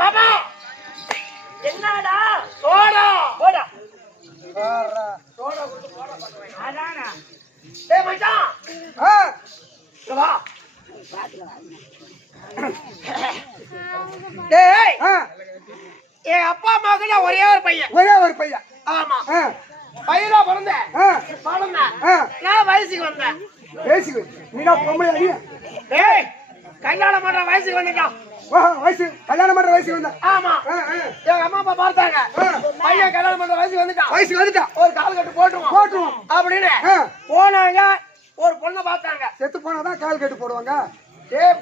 பாபா என்னடா சோடா போடா சோடா அதானா டேய் மச்சான் வா டேய் என் அப்பா அம்மாவுக்கு நான் ஒரே ஒரு பையன் ஆமா பையனா பிறந்தேன் நான் வயசுக்கு வந்தேன் டேய் கல்யாணம் பண்ற வயசுக்கு வந்துட்டான் கல்யாணம் பண்ற வயசுக்கு வந்தா ஆமா எங்க அம்மா அப்பா பார்த்தாங்க பையன் கல்யாணம் பண்ற வயசுக்கு வந்துட்டான் ஒரு கால் கட்டு போட்டுருவோம் அப்படின்னு போனாங்க ஒரு பொண்ணை பார்த்தாங்க செத்து போனாதான் கால் கட்டு போடுவாங்க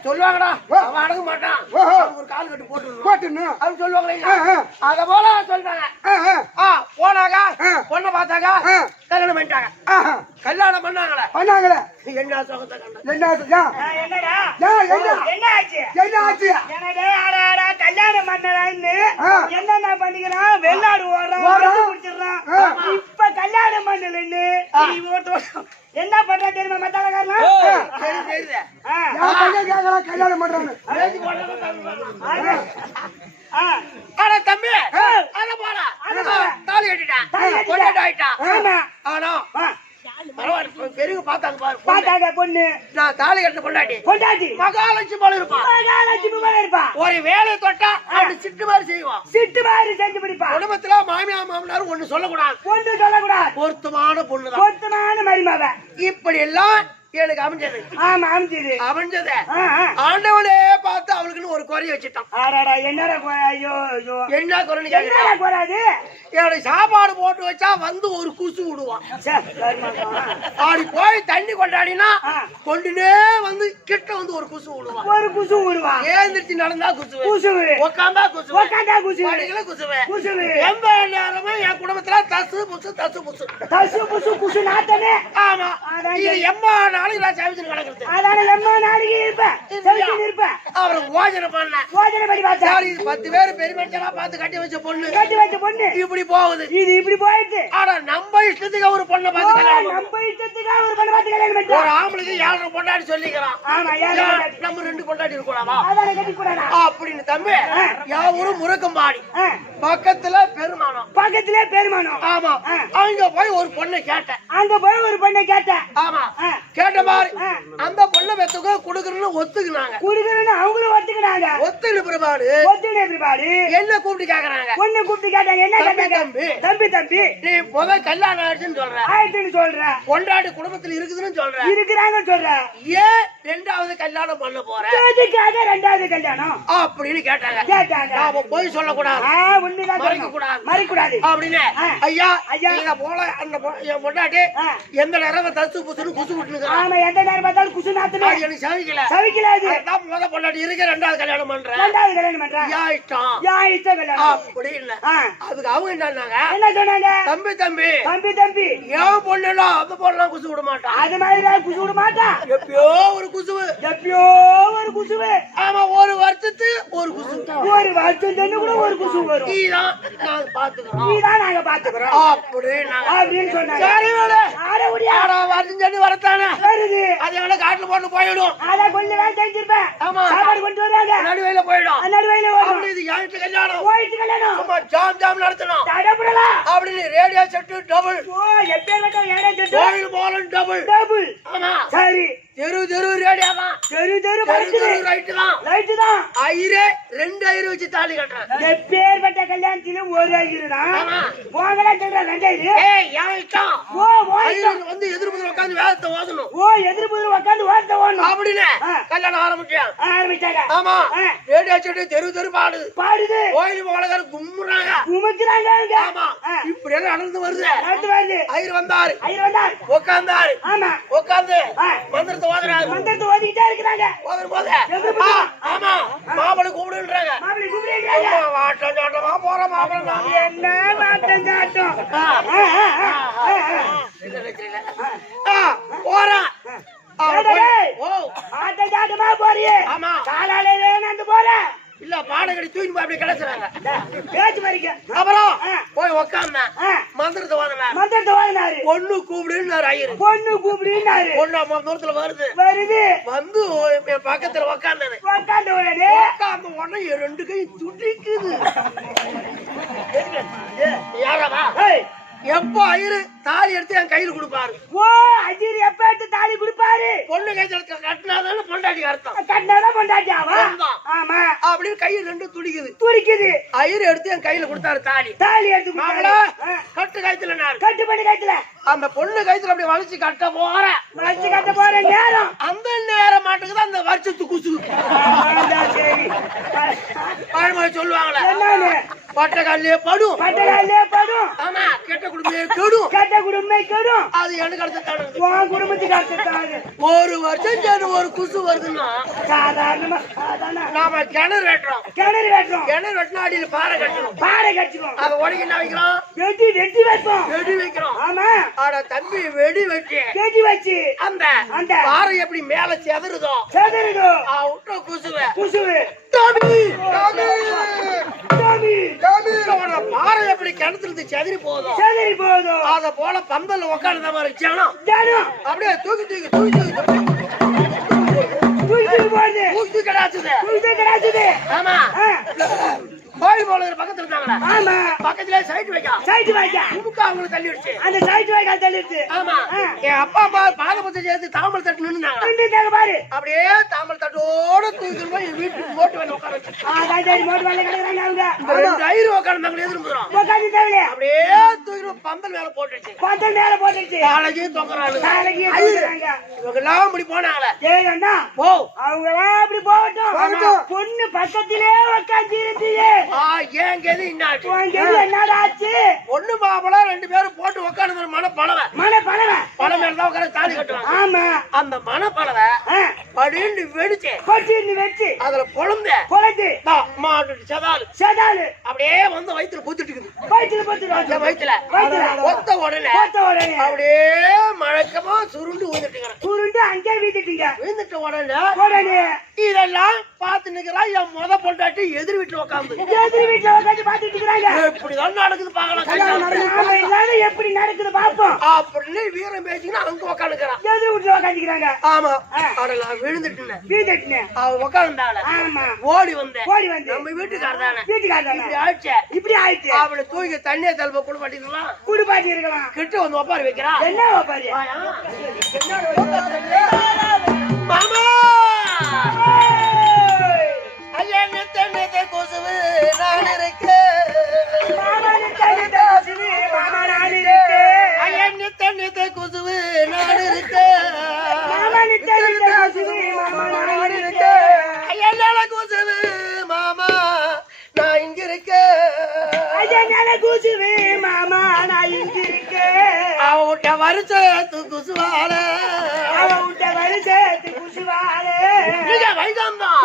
சொல்லுவாங்கடா அவன் அடங்க மாட்டான் ஒரு கால் கட்டு போட்டுன்னு அப்படின்னு சொல்லுவாங்க அத போல சொல்லிட்டாங்க போனாங்க பொண்ணை பார்த்தாங்க கல்யாணம் பண்ணிட்டாங்க கல்யாணம் பண்ணாங்களே என்ன சுகத்தை என்ன ஆச்சு கல்யாணம் பண்ணறான்னு என்னென்ன பண்ணிக்கிறான் வெளிநாடு ஓடுறான் இப்ப கல்யாணம் பண்ணலன்னு என்ன பண்ற தெரியுமா மத்தாளக்காரன் கல்யாணம் பண்றாங்க தம்பி அத போடா தாலி கட்டிட்டான் ஆயிட்டான் ஆனா பரவாயில்ல பெருகு பார்த்தாங்க பொண்ணு நான் தாலி கட்ட பொண்டாட்டி மகாலட்சுமி போல இருப்பா ஒரு வேலை தொட்டா அப்படி சிட்டு மாதிரி செஞ்சு பிடிப்பா குடும்பத்துல மாமியா மாமனாரும் ஒண்ணு சொல்லக்கூடாது பொருத்தமான பொண்ணுதான் மருமக இப்படி எல்லாம் எனக்கு அமைஞ்சது ஆண்டவனே பார்த்து அவளுக்குன்னு ஒரு குறைய வச்சுட்டான் என்ன குறைன்னு எனக்கு சாப்பாடு போட்டு வச்சா வந்து ஒரு குசு விடுவான் அப்படி போய் தண்ணி கொண்டாடினா கொண்டுனே வந்து கிட்ட வந்து ஒரு குசு விடுவான் ஏந்திரிச்சு நடந்தா குசு உட்காந்தா குசு எந்த நேரமும் என் குடும்பத்துல தசு புசு ஆமா இது எம்மா நாளைக்கு நான் சவிச்சு கிடக்குறது அவருக்கு யோஜனை பண்ண 10 பேர் பெரிய மனுஷனா பார்த்து கட்டி வச்ச பொண்ணு இப்படி போகுது ஆனா நம்ம இஷ்டத்துக்கு ஒரு பொண்ணை பார்த்து ஒரு ஆம்பளுக்கு 7 பொண்டாட்டி சொல்லிக்கிறான் நம்ம 2 பொண்டாட்டி இருக்கலாமா அப்படின்னு தம்பி யாவரும் முருக்கம்பாடி பக்கத்துல பெருமானம் ஆமா அங்க போய் ஒரு பொண்ணை கேட்டேன் ஆமா கேட்ட மாதிரி அந்த பொண்ணை பெத்துக்கு குடுக்கணும்னு ஒத்துக்குனாங்க ஒத்துக்கின பிற்பாடு என்ன கூப்பிட்டு கேக்குறாங்க என்ன தம்பி நீ முதல் கல்யாணம் ஆயிடுச்சுன்னு சொல்ற கொண்டாடி குடும்பத்துல இருக்குதுன்னு சொல்ற ஏன் 2வது கல்யாணம் பண்ண போற அப்படின்னு கேட்டாங்க நாம போய் சொல்லக்கூடாது மறைக்கூடாது அப்படின்னு ஐயா நீங்க போல அந்த பொண்டாட்டி எந்த நேரம் தசு புசுன்னு குசு விட்டுனுங்க எந்த நேரம் பார்த்தாலும் குசு நாத்துனா எனக்கு சவிக்கல அதான் முத பொண்டாட்டி இருக்க 2வது கல்யாணம் பண்றேன் அப்படி இல்ல அதுக்கு அவங்க என்ன சொன்னாங்க தம்பி ஏன் பொண்ணுலாம் அந்த பொண்ணெல்லாம் குசு விட மாட்டான் அது மாதிரி குசு விட மாட்டான் எப்பயோ ஒரு குசுவு ஆமா ஒரு வருஷத்துக்கு ஒரு வருஷம் கூட ஒரு குசு வரும் நீதான் நாங்க பாத்துக்கிறோம் அப்படின்னு சொன்னாங்க சரி வருஷம் சொல்லி வரத்தானே அது எவ்வளவு காட்டுல போட்டு போயிடும் அதான் கொஞ்சம் வேலை செஞ்சிருப்பேன் ஆமா சாப்பாடு கொண்டு வராங்க நடுவேல போயிடும் அப்படி யாருக்கு கல்யாணம் சும்மா ஜாம் நடத்தணும் அப்படின்னு ரேடியோ செட்டு டபுள் கோயில் போலும் டபுள் ஆமா சரி தெரு ரேடியோ தான் தெரு ரைட்டு தான் ஐயரே 2 ஐயர் வச்சு தாலி கட்டுறேன் எப்பேற்பட்ட கல்யாணத்திலும் ஒரு ஐயர் தான் போங்கடா சொல்ற 2 ஐயர் ஏன் இஷ்டம் ஐயர் வந்து எதிர்புதிர உட்கார்ந்து வேதத்தை ஓதணும் அப்படின்னு கல்யாணம் ஆரம்பிச்சாங்க ஆமா ரேடியோ செட்டு தெரு பாடுது கோயில் போலகார கும்முறாங்க ஆமா இப்படி எல்லாம் நடந்து வருது ஐயர் வந்தாரு உட்கார்ந்தாரு உட்கார்ந்து மந்திரத்தை ஓதிக்கிட்டே இருக்கிறாங்க ஆமா மாப்பிள்ளை கூப்பிடுன்றாங்க வாட்டம் சாட்டமா போற மாப்பிள்ளை என்ன வாட்டம் சாட்டம் போறான் ஆட்டம் சாட்டமா போறியே ஆமா காலாலே வேணாந்து போற இல்ல பாடகடி தூக்கி போய் அப்படியே கிடக்குறாங்க பேச்சு வரைக்க அப்புறம் போய் உட்கார்ந்த மந்திரத்தை ஓதினாரு பொண்ணு கூப்பிடுன்னாரு ஐயரு பொண்ணு அம்மா தூரத்துல வருது வந்து என் பக்கத்துல உட்கார்ந்தேன் உடனே என் 2 கை துடிக்குது. யாரவா எப்போ ஐயரு தாலி எடுத்து என் கையில கொடுப்பாரு. ஓ ஐயர் எப்ப எடுத்து தாலி கொடுப்பாரு? பொண்ணு கையில கட்டினாதானே பொண்டாட்டி அர்த்தம். கட்டினாதான் பொண்டாட்டியாவா? ஆமா. அப்படின்னு கையில் 2 துடிக்குது. துடிக்குது. ஐயரு எடுத்து என் கையில கொடுத்தாரு தாலி. தாலி எடுத்து மாமலா கட்டு கைத்துல நான் கட்டு பண்ணி கைத்துல அந்த பொண்ணு கைத்துல அப்படி வளைச்சு கட்ட போறேன். வளைச்சு கட்ட போற நேரம் அந்த நேரம் மாட்டுக்குதான் அந்த வருஷத்து குசு. சரி பழமொழி சொல்லுவாங்களே என்னன்னு? பட்டக்காலே படும் பட்டகாலே படும். ஆமா கெட்ட குடும்பமே கெடும். கெட்ட குடும்பமே கெடும். அது எனக்கு அடுத்த தடவை உன் குடும்பத்துக்கு அடுத்தது ஒரு வருஷம் சேர்ந்து ஒரு குசு வருதுன்னா சாதாரணமா சாதாரண நாம கிணறு வெட்டுறோம். கிணறு வெட்டுறோம். கிணறு வெட்டினா அடியில் பாறை கட்டணும். பாறை கட்டிக்கும். அதை உடனே என்ன வைக்கிறோம்? வெட்டி வெட்டி வைப்போம். வெடி வைக்கிறோம். ஆமா. ஆட தம்பி வெடி வச்சு வெட்டி வச்சு அந்த அந்த பாறை எப்படி மேல செதறுதோ செதறுதோ விட்ட குசுவை குசுவு டாமி டாமி சாமி சாமி பாறை எப்படி கிணத்துல செதறி போதும் செதறி போதும். அத போல பந்தல்ல உட்கார்ந்த மாதிரி ஜனம் ஜனம் அப்படியே தூக்கி தூக்கி தூக்கி தூக்கி தூக்கி போகுது. தூக்கி கிடாச்சுது. தூக்கி கிடாச்சுது. ஆமா கோயில் போல பக்கத்துல இருந்தாங்களா? ஆமா. பக்கத்துல சைட் வைக்கா சைட்டு வாய்க்கா உடுக்க அவங்களுக்கு தள்ளி விடுச்சு. அந்த சைட்டு வாய்க்கா தள்ளிடுச்சு. ஆமா என் அப்பா அம்மா பாதபத்தை சேர்த்து தாமல் தட்டு நின்னுனாங்க. நின்னுட்டாங்க பாரு. அப்படியே தாமல் தட்டோட தூக்கி போய் வீட்டுக்கு போட்டு வந்து உட்கார வச்சு அதான் சரி மோட்டு வேலை கிடைக்கிறாங்க அவங்க. 2 ஐயரு உட்கார்ந்தாங்க எதிர்ப்புறோம். உட்காந்து தேவையில்ல. அப்படியே தூக்கி பந்தல் மேல போட்டுச்சு. பந்தல் மேல போட்டுச்சு. காலையும் தொங்குறாங்க. நாளைக்கு இவங்க எல்லாம் இப்படி போனாங்களே. ஏய் அண்ணா போ அவங்க அப்படி போகட்டும். பொண்ணு பக்கத்திலே உட்காந்து இருந்துச்சு. ஏன் கேது இன்னாச்சு என்னடா ஆச்சு? பொண்ணு மாப்பிள 2 பேரும் போட்டு உட்காந்து மனப்பழவை மனப்பழவை பழ மேலதான் உட்காந்து தாலி கட்டுவாங்க. ஆமா. அந்த மனப்பழவை படின்னு வெடிச்சு கொட்டின்னு வச்சு அதுல பொழுந்த பொழந்து மாட்டு செதாலு செதாலு அப்படியே வந்து வயிற்றுல பூத்துட்டு இருக்குது. வயிற்றுல போட்டு வயிற்றுல ஒத்த உடனே அப்படியே மழக்கமா சுருண்டு ஊந்துட்டுங்க. சுருண்டு அங்கே வீட்டுட்டீங்க. விழுந்துட்ட உடனே உடனே இதெல்லாம் பார்த்து நிக்கிறா என் முத பொண்டாட்டி எதிர் வீட்டுல உட்காந்து. எதிர் வீட்டுல உட்காந்து பாத்துட்டு இருக்காங்க. இப்படிதான் நடக்குது பாக்கலாம். எப்படி நடக்குது பாப்போம் அப்படின்னு வீரம் பேசிங்கன்னா அங்க உட்காந்துக்கிறான். எதிர் வீட்டுல உட்காந்துக்கிறாங்க. ஆமா நான் விழுந்துட்டேன். வீட்டுட்டு அவ உட்காந்துட்டாள. ஆமா. ஓடி வந்தேன். ஓடி வந்து நம்ம வீட்டுக்காரர் தானே. வீட்டுக்காரர் இப்படி ஆயிடுச்சு. இப்படி ஆயிடுச்சு. அவளை தூக்கி தண்ணியை தழுப்ப குடுப்பாட்டிக்கலாம். குடுப்பாட்டி இருக்கலாம். கிட்ட வந்து ஒப்பாரி வைக்கிறா. என்ன ஒப்பாரி? மாமா ஐயா நித்த கொசுவு நான் இருக்கேன். மாமா நித்த கொசுவு மாமா நான் இருக்கேன். ஐயா நித்த கொசுவு நான் இருக்கேன். மாமா நித்த கொசுவு மாமா நான் இருக்கேன். ஐயா நில கொசுவு மாமா நான் இங்க இருக்கேன். ஐயா நில கொசுவு மாமா நான் இங்க இருக்கேன். அவ விட்ட வருஷத்து குசுவால அவ விட்ட வருஷத்து குசுவால வைகாந்தான்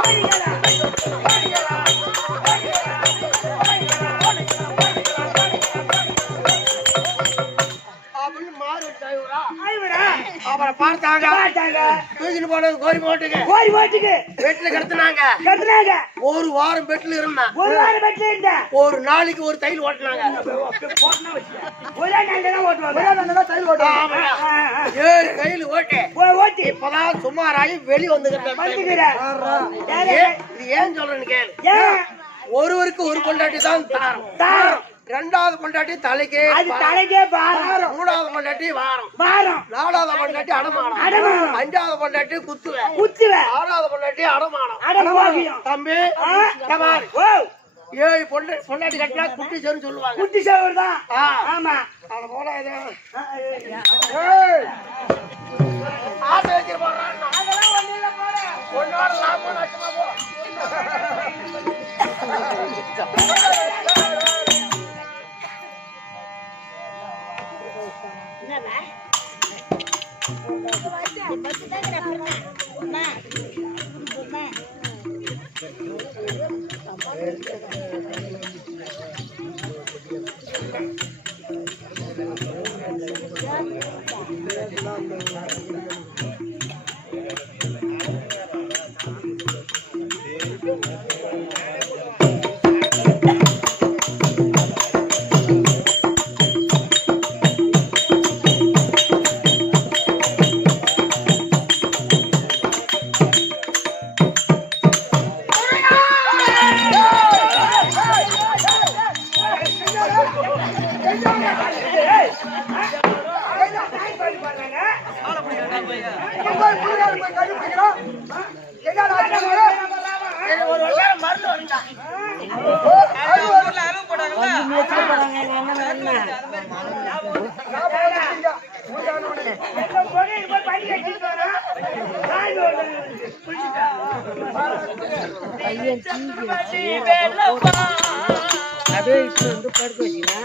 அப்படின்னு மாறு அப்புறம் பார்த்தாங்க. தூக்கிட்டு போனது கோரி போட்டுக்கு பெட்ல கிடத்துனாங்க. ஒரு வாரம் பெட்ல இருந்தான். ஒரு நாளைக்கு ஒரு தையல் ஓட்டினாங்க. 7 தையல் ஓட்டி இப்பதான் சுமாராகி வெளி வந்துக்கிறேன். இது ஏன் சொல்றேன்னு கேளு. ஒருவருக்கு ஒரு பொண்டாட்டி தான் தாரம். 2வது பொண்டாட்டி தலைக்கே பாரம். 3வது பொண்டாட்டி வாரம். 4வது பொண்டாட்டி அடமானம். 5வது பொண்டாட்டி குத்துவேன். 6வது பொண்டாட்டி அடமானம். தம்பி 7 பொண்டாட்டி கட்டினா குட்டி சேருன்னு சொல்லுவாங்க. குட்டி சேவர் தான். ஆமா. அது போல ஆசை வச்சு போடுறான். ஒன்னோட லாபம் நஷ்டமா போ. அப்படியே இப்போ வந்து படுக்க வச்சுன்னா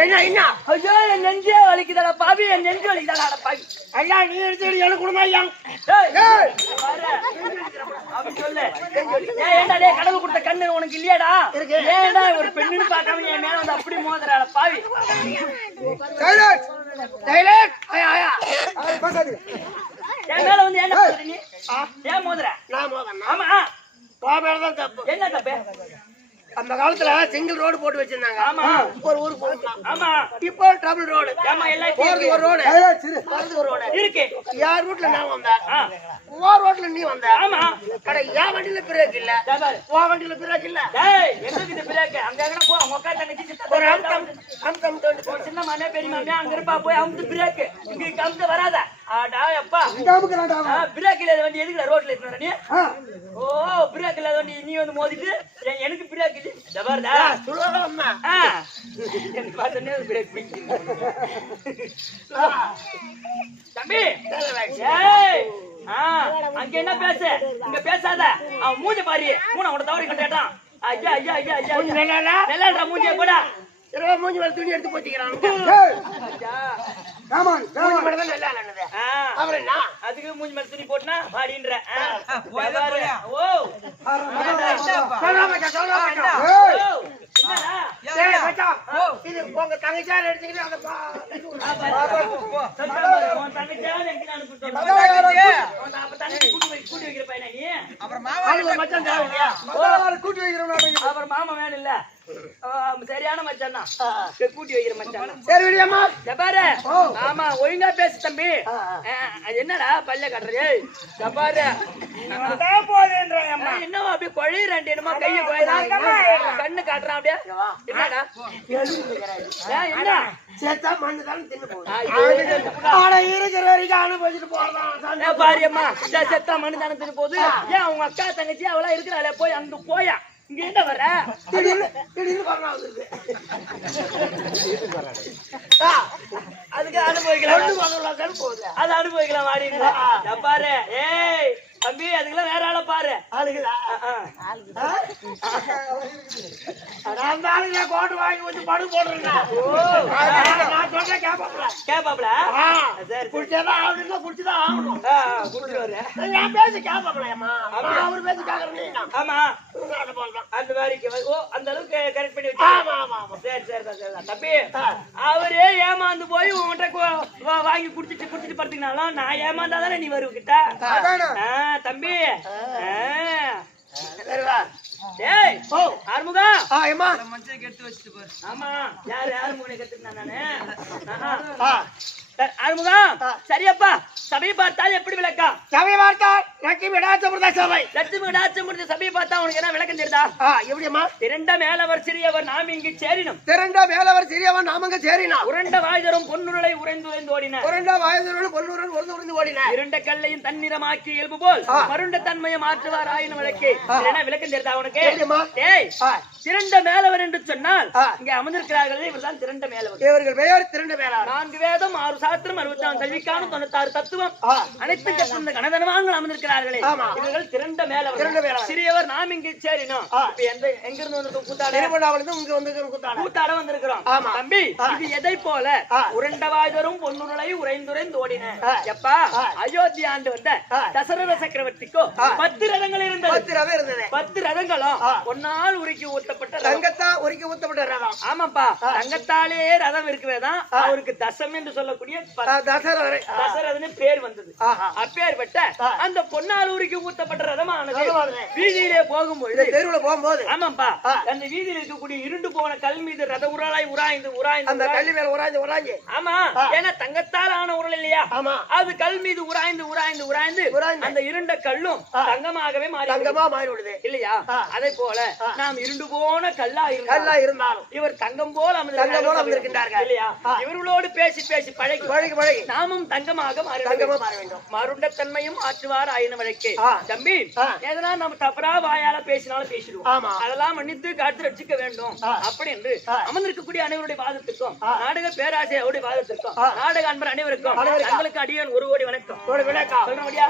என்ன என்ன ஐயோ என் நெஞ்சே வலிக்குதடா பாவி, என் நெஞ்சு வலிக்குதடா பாவி. ஐயா நீ எடுத்து எனக்கு கொடுமா ஐயா. அப்படி சொல்லு. ஏன்டா டேய் கடவுள் கொடுத்த கண்ணு உனக்கு இல்லையாடா? ஏன்டா ஒரு பெண்ணுன்னு பார்க்காம என் மேல வந்து அப்படி மோதுறடா பாவி. சைலன்ஸ் டைலர் ஐயா ஐயா பேசாதீங்க. என் மேல வந்து என்ன பண்ற நீ? ஏன் மோதுற? நான் மோதனா ஆமா பாபேல தான் தப்பு. என்ன தப்பு? அந்த காலத்துல சிங்கிள் ரோடு போட்டு வச்சிருந்தாங்க. ஆமா. ஒரு ஊருக்கு போகலாம். ஆமா. இப்போ டபுள் ரோடு. ஆமா, எல்லாம் போறது ஒரு ரோடு, வரது ஒரு ரோடு இருக்கு. யார் ரூட்ல நான் வந்தேன், உன் ரோட்ல நீ வந்த. ஆமா. அட என் வண்டியில பிரேக் இல்ல, உன் வண்டியில பிரேக் இல்ல. டேய், எதுக்கு இது பிரேக்? அங்க எங்கன போ, உங்க அக்கா தங்கச்சி சித்தப்பா ஒரு அம்தம் ஒரு சின்ன மாமே பெரிய மாமே அங்க இருப்பா, போய் அமுத்து பிரேக். இங்க அமுத்து வராத. ஆடா அப்பா, பிரேக் இல்லாத வண்டி எதுக்குடா ரோட்ல ஏத்துற நீ? ஓ, பிரேக் இல்லாத வண்டி நீ வந்து மோதிட்டு எனக்கு பிரேக் இல்ல. ஜபர்தா சுலோகா அம்மா. எனக்கு பார்த்தனே பிரேக் பிடிச்சி. தம்பி, ஏய், அங்க என்ன பேச, இங்க பேசாத. அவன் மூஞ்ச பாரு, மூணு அவன தவறி கட்டான். ஐயா ஐயா ஐயா ஐயா, நல்லாடா மூஞ்சிய போடா. மூஞ்சி மேல துணி எடுத்து போத்திக்கிறான். அதுக்கு மூஞ்சி மேல துணி போட்டுனா பாடின்ற. இது உங்க தங்கச்சார் எடுத்துக்கிட்டு கூட்டி வைக்கிற பையனா நீ? கூட்டி வைக்கிறோம். அப்புறம் மாமா வேணும் இல்ல, சரியான மச்சான் தான், கூட்டி வைக்கிற மச்சான். சரி விடியம்மா. ஜபாரு, ஆமா ஒழுங்கா பேசு தம்பி. என்னடா பல்ல கட்டுறது? ஜபாரு என்னவா அப்படியே குழையிறான், என்னமா கைய குழையிறான், கண்ணு காட்டுறான் அப்படியே. என்னடா என்ன சேத்தா மண்ணு தானே தின்னு போகுது. இருக்கிற வரைக்கும் அனுபவிச்சுட்டு போறதான். பாரியம்மா, செத்தா மண்ணு தானே தின்னு போகுது. ஏன் உங்க அக்கா தங்கச்சி அவளா இருக்கிறாளே, போய் அங்க போயா, இங்க என்ன வர? அதுக்கு அனுபவிக்கலாம், அது அனுபவிக்கலாம். ஆடி பாரு. ஏய் தம்பி, அதுக்கெல்லாம் வேற ஆளை பாரு. ஆளுங்களா? அந்த ஆளுங்க கோட்டு வாங்கி கொஞ்சம் படு போடுறேன். நான் சொன்ன கேப்பாப்ல குடிச்சாதான் ஆகணும், குடிச்சுதான் ஆகணும். குடிச்சுவாரு. என் பேச்சு கேப்பாப்லையம்மா, அவரு பேச்சு கேக்குறேன். ஆமா, அந்த மாதிரி அந்த அளவுக்கு கரெக்ட் பண்ணி வச்சு. சரி சரி தம்பி, அவரே ஏமாந்து போய் உங்ககிட்ட வாங்கி குடிச்சிட்டு படுத்துக்கினாலும் நான் ஏமாந்தாதானே நீ வருவ கிட்ட. தம்பி, ஏய் ஆறுமுகா, ஆமா யாரு ஆறுமுகனை கத்துக்கினா நானு? ஆறுமுகா, சரியப்பா, சபையை பார்த்தால் எப்படி விளக்கம்? சபையை பார்த்தால் லட்சுமி டாச்சமுருத சபை. லட்சுமி டாச்சமுருத சபையை பார்த்தா உனக்கு என்ன விளக்கம் தெரியுதா? எப்படியம்மா? திரண்ட மேலவர் சிறியவர் நாம் இங்கு சேரினும். திரண்ட மேலவர் சிறியவர் நாமங்க சேரினா. உருண்ட வாய்தரும் பொன்னுருளை உறைந்து ஓடின. உருண்ட வாய்தரும் பொன்னுருள் உறைந்து ஓடின. இரண்ட கல்லையும் தன்னிறமாக்கி இயல்பு போல் மருண்ட தன்மையை மாற்றுவார் ஆயின விளக்கே. என்ன விளக்கம் தெரியுதா உனக்கு? ஏய், திரண்ட மேலவர் என்று சொன்னால் இங்க அமர்ந்திருக்கிறார்களே, இவர்தான் திரண்ட மேலவர். இவர்கள் பெயர் திரண்ட மேலவர். 4 வேதம் 6 சாஸ்திரம் 64 கல்விக்கான 96 தத்துவம் அனைத்து கற்ற கணதனவான்கள் அமர்ந்திருக்கிறார்களே, இவர்கள் திரண்ட மேலவர். சிறியவர் நாம் இங்கு சேரினோம். எங்க இருந்து வந்து கூத்தாட வந்திருக்கிறோம். தம்பி, இது எதை போல? உருண்டவாய்தரும் பொன்னுருளை உறைந்துரைந்து ஓடின. எப்பா, அயோத்தி ஆண்டு வந்த தசரத சக்கரவர்த்திக்கோ 10 ரதங்கள் இருந்தது. 10 ரதங்களும் ஒன்னால் உருக்கி ஊத்தப்பட்ட தங்கத்தால் உருக்கி ஊத்தப்பட்ட ரதம். ஆமாப்பா, தங்கத்தாலே ரதம் இருக்கவேதான் அவருக்கு தசம் என்று சொல்லக்கூடிய தசரதன்னு பேர் வந்தது. அப்பேற்பட்ட அந்த பொன்னாலூருக்கு ஊத்தப்பட்ட ரதமானது வீதியிலே போகும்போது, தெருவுல போகும்போது, ஆமாப்பா, அந்த வீதியில் இருக்கக்கூடிய இருண்டு போன கல் மீது ரத உருளாய் உராய்ந்து அந்த கல் மேல உராய்ந்து ஆமா, ஏன்னா தங்கத்தால் ஆன உருள் இல்லையா? அது கல் மீது உராய்ந்து அந்த இருண்ட கல்லும் தங்கமாகவே மாறிவிடுது இல்லையா? அதே போல நாம் இருண்டு போன கல்லா இருந்தாலும் இவர் தங்கம் போல அமர்ந்திருக்கின்றார்கள் இல்லையா? இவர்களோடு பேசி பழகி நாமும் தங்கமாக மாற வேண்டும். மருண்ட தன்மையும் ஆற்றுவார் ஆயின வழக்கே. தம்பி, எதனா நம்ம தவறா வாயால பேசினாலும் பேசிடுவோம். அதெல்லாம் மன்னித்து காத்து ரட்சிக்க வேண்டும். அப்படி என்று அமர்ந்திருக்கக்கூடிய அனைவருடைய பாதத்திற்கும், நாடக பேராசிரியருடைய பாதத்திற்கும், நாடக அன்பர் அனைவருக்கும் தங்களுக்கு அடியான் 1 கோடி வணக்கம் சொல்ற முடியா?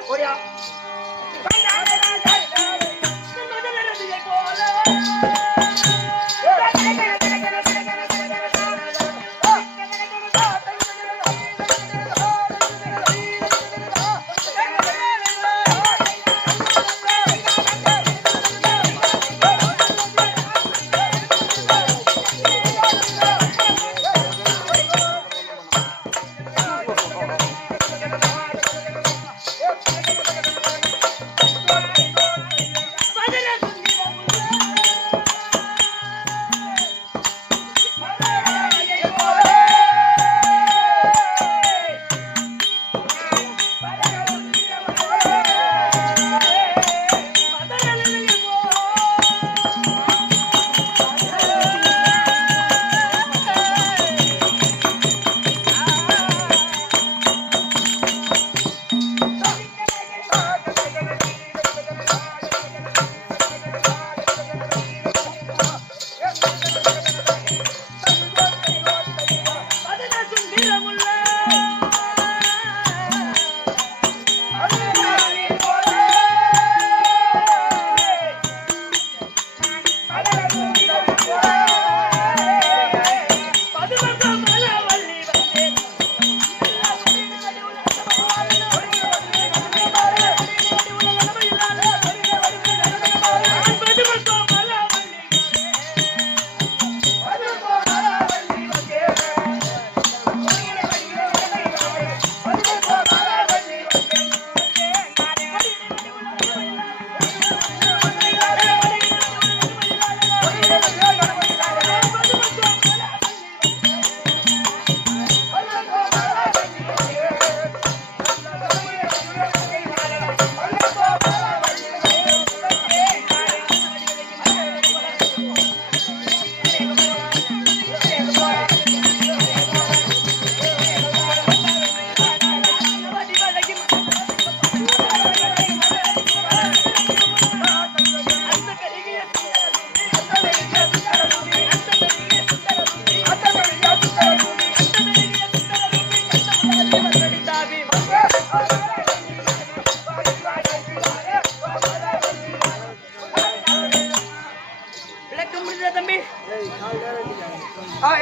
புரியுதா தம்பி?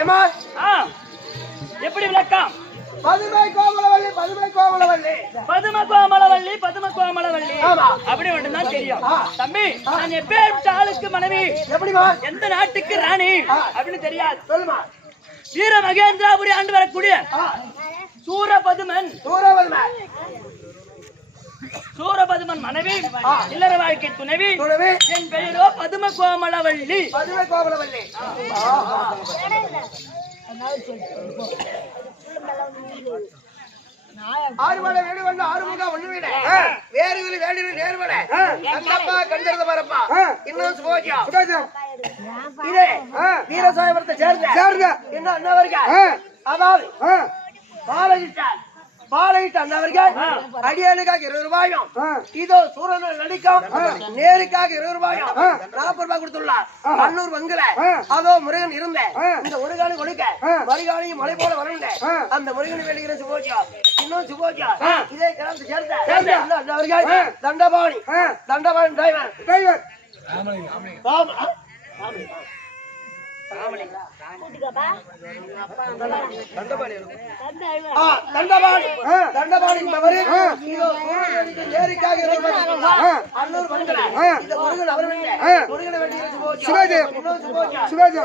ஏமா ஆ, எப்படி விளக்கம்? பதுமை கோமலவல்லி பதுமை கோமலவல்லி பதும கோமலவல்லி பதும கோமலவல்லி ஆமா. அப்படி மட்டும்தான் தெரியும் தம்பி. நான் எப்பேற்பட்ட ஆளுக்கு மனைவி, எப்படிமா எந்த நாட்டுக்கு ராணி அப்படின்னு தெரியாது. சொல்லுமா. வீர மகேந்திராபுரி ஆண்டு வரக்கூடிய சூரபதுமன் சூரபதுமன் மனைவி, இல்லற வாழ்க்கை துணைவி. என் பெயரோ பதும கோமலவல்லி. பதுமை கோமலவல்லி. ஆறுமலை வீடு வந்து ஆறுமுகம் ஒண்ணு வீடு வேறு வீடு வேண்டு நேர்மலை கண்டப்பா கண்டிருந்த பாருப்பா. இன்னும் சுபோஜம் இதே வீரசாயபுரத்தை சேர்ந்த இன்னும் அண்ணவர்கள் அதாவது பாலகிட்ட அண்ணவர்கள் அடியானுக்காக 20 ரூபாயும் இதோ சூரன் நடிக்கும் நேருக்காக 20 ரூபாயும் 40 ரூபாய் கொடுத்துள்ளார். அன்னூர் வங்குல அதோ முருகன் இருந்த இந்த முருகனு கொடுக்க மறுகாலையும் மலை போல வரண்ட அந்த முருகன் வேண்டுகிற சுபோஜா. இன்னும் சுபோஜா இதே கிராமத்தை சேர்ந்த அண்ணவர்கள் தண்டபாணி டிரைவர் தண்டபாணி நேருக்காக 20 ரூபாய் அன்னூர் வங்குல இந்த முருகன் அவர் முருகனை வேண்டுகிற சுபோஜா.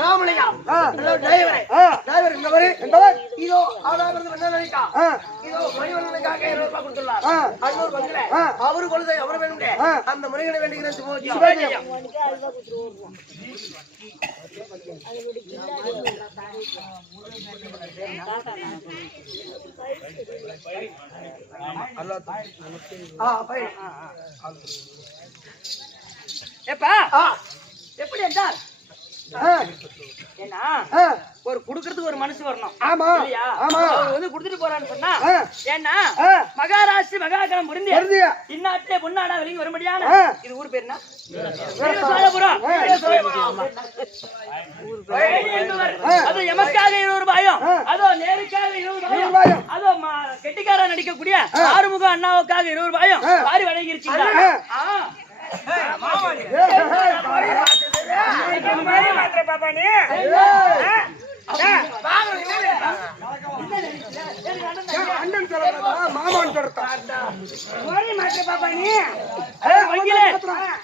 ராமலிங்கம் டிரைவர் என்பவர் இதோ இதோ மணிவண்ணனுக்காக 20 ரூபாய் கொடுத்துள்ளார். அன்னூர் வங்குல அவரு கொள்கை அவர் வேண்டும் அந்த முருகனை வேண்டுகிற சுபோஜா. எப்பா எப்படி என்றால் ஏன்னா ஒரு குடுக்கறதுக்கு ஒரு மனசு வரணும். ஆமா இல்லையா? ஆமா. அவர் வந்து குடுத்துட்டு போறான்னு சொன்னா ஏன்னா மகாராஷ்டிர மகாகலம் புரிந்து இந்நாட்டிலே பொன்னாடா வெளிங்க வரும்படியான இது ஊர் பேர் என்ன? வீரசாயபுரம். அது எமக்காக 20 ரூபாயும் அதோ நேருக்காக 20 ரூபாயும் அதோ கெட்டிக்காரா நடிக்கக்கூடிய ஆறுமுக அண்ணாவுக்காக 20 ரூபாயும் வாரி வழங்கிருக்கீங்களா?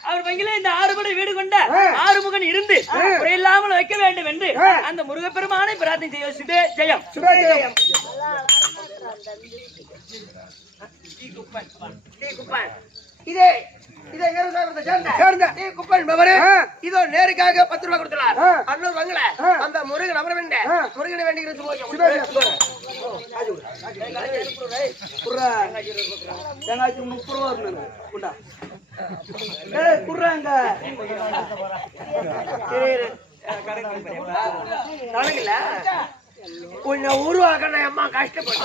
அவர் வங்கில இந்த 6 படை வீடு கொண்ட ஆறுமுகன் இருந்து குறையில்லாமல் வைக்க வேண்டும் என்று அந்த முருகப்பெருமானை பிரார்த்தனை செய்ய ஜெயம். இதே இதோ நேருக்காக 10 ரூபாய் கொடுத்துள்ளார். அன்னூர் வங்குல அந்த முருகன் அவர் முருகனை வேண்டிகிற உன்னை உருவாக்க அம்மா கஷ்டப்பட்டு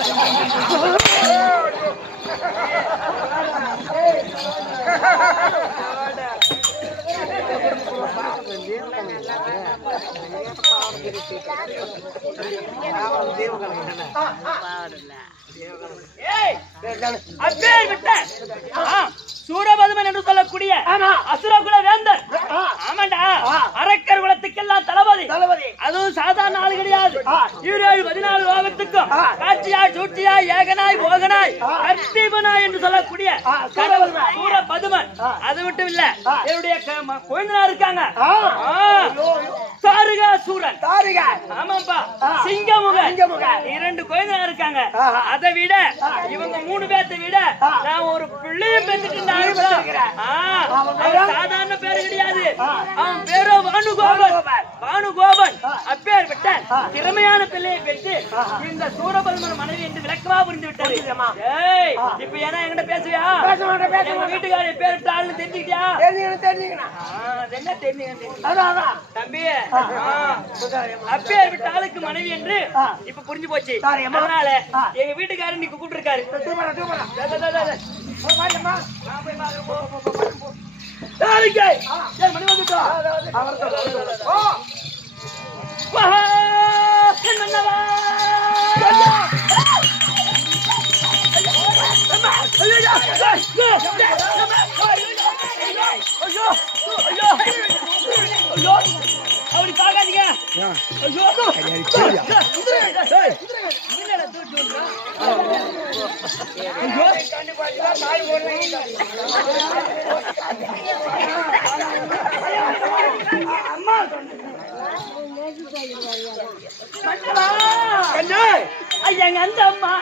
சூரபதுமன் என்று சொல்லக்கூடிய அசுரகுல வேந்தர். ஆமாண்டா, அரக்கர் குலத்துக்கெல்லாம் தளபதி. அதுவும் சாதாரண ஆள் கிடையாது. 14 லோகத்துக்கும் காட்சியாய் சூழ்ச்சியாய் ஏகனாய் போகனாய் அர்த்திபனாய் என்று சொல்லக்கூடிய கடவுள் சூரபதுமன். அது மட்டும் இல்ல, என்னுடைய குழந்தையா இருக்காங்க தாரிகாசூரன். ஆமாப்பா, சிங்கமுகன். 2 குழந்தையா இருக்காங்க. அதை விட இவங்க 3 பேர்த்தை விட நான் ஒரு பிள்ளையும் பெற்றுட்டு சாதாரண பேரு கிடையாது. அவன் பேரோ பானுகோபன். அப்பேற்பட்ட திறமையான பிள்ளையை பெற்று இந்த சூரபதுமன் மனைவி என்று விளக்கமா புரிந்து விட்டது. இப்ப ஏன்னா என்கிட்ட பேசுவியா? எங்க வீட்டுக்காரர் பேர் ஆளுன்னு தெரிஞ்சுக்கிட்டியா? தம்பி, அப்பேற்பட்ட ஆளுக்கு மனைவி என்று இப்ப புரிஞ்சு போச்சு. அதனால எங்க வீட்டுக்காரர் நீ கூப்பிட்டு இருக்காரு. அப்படி பாக்காதீங்க. எங்க அந்த அம்மா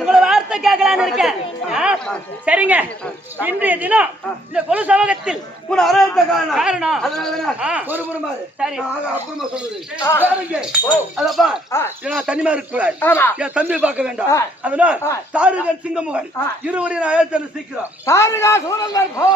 உங்களை வார்த்தை கேட்கலான்னு இருக்கேன். சரிங்க, இன்றைய தினம் இந்த கொலு சமூகத்தில் காரணம் தனிமா இருக்கக்கூடாது. என் தம்பி பார்க்க வேண்டாம். அதனால் தாருகன் சிங்கமுகன் இருவரையும் நான் அழைத்து சீக்கிரம் தாருகா சூழல் போ.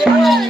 Hey!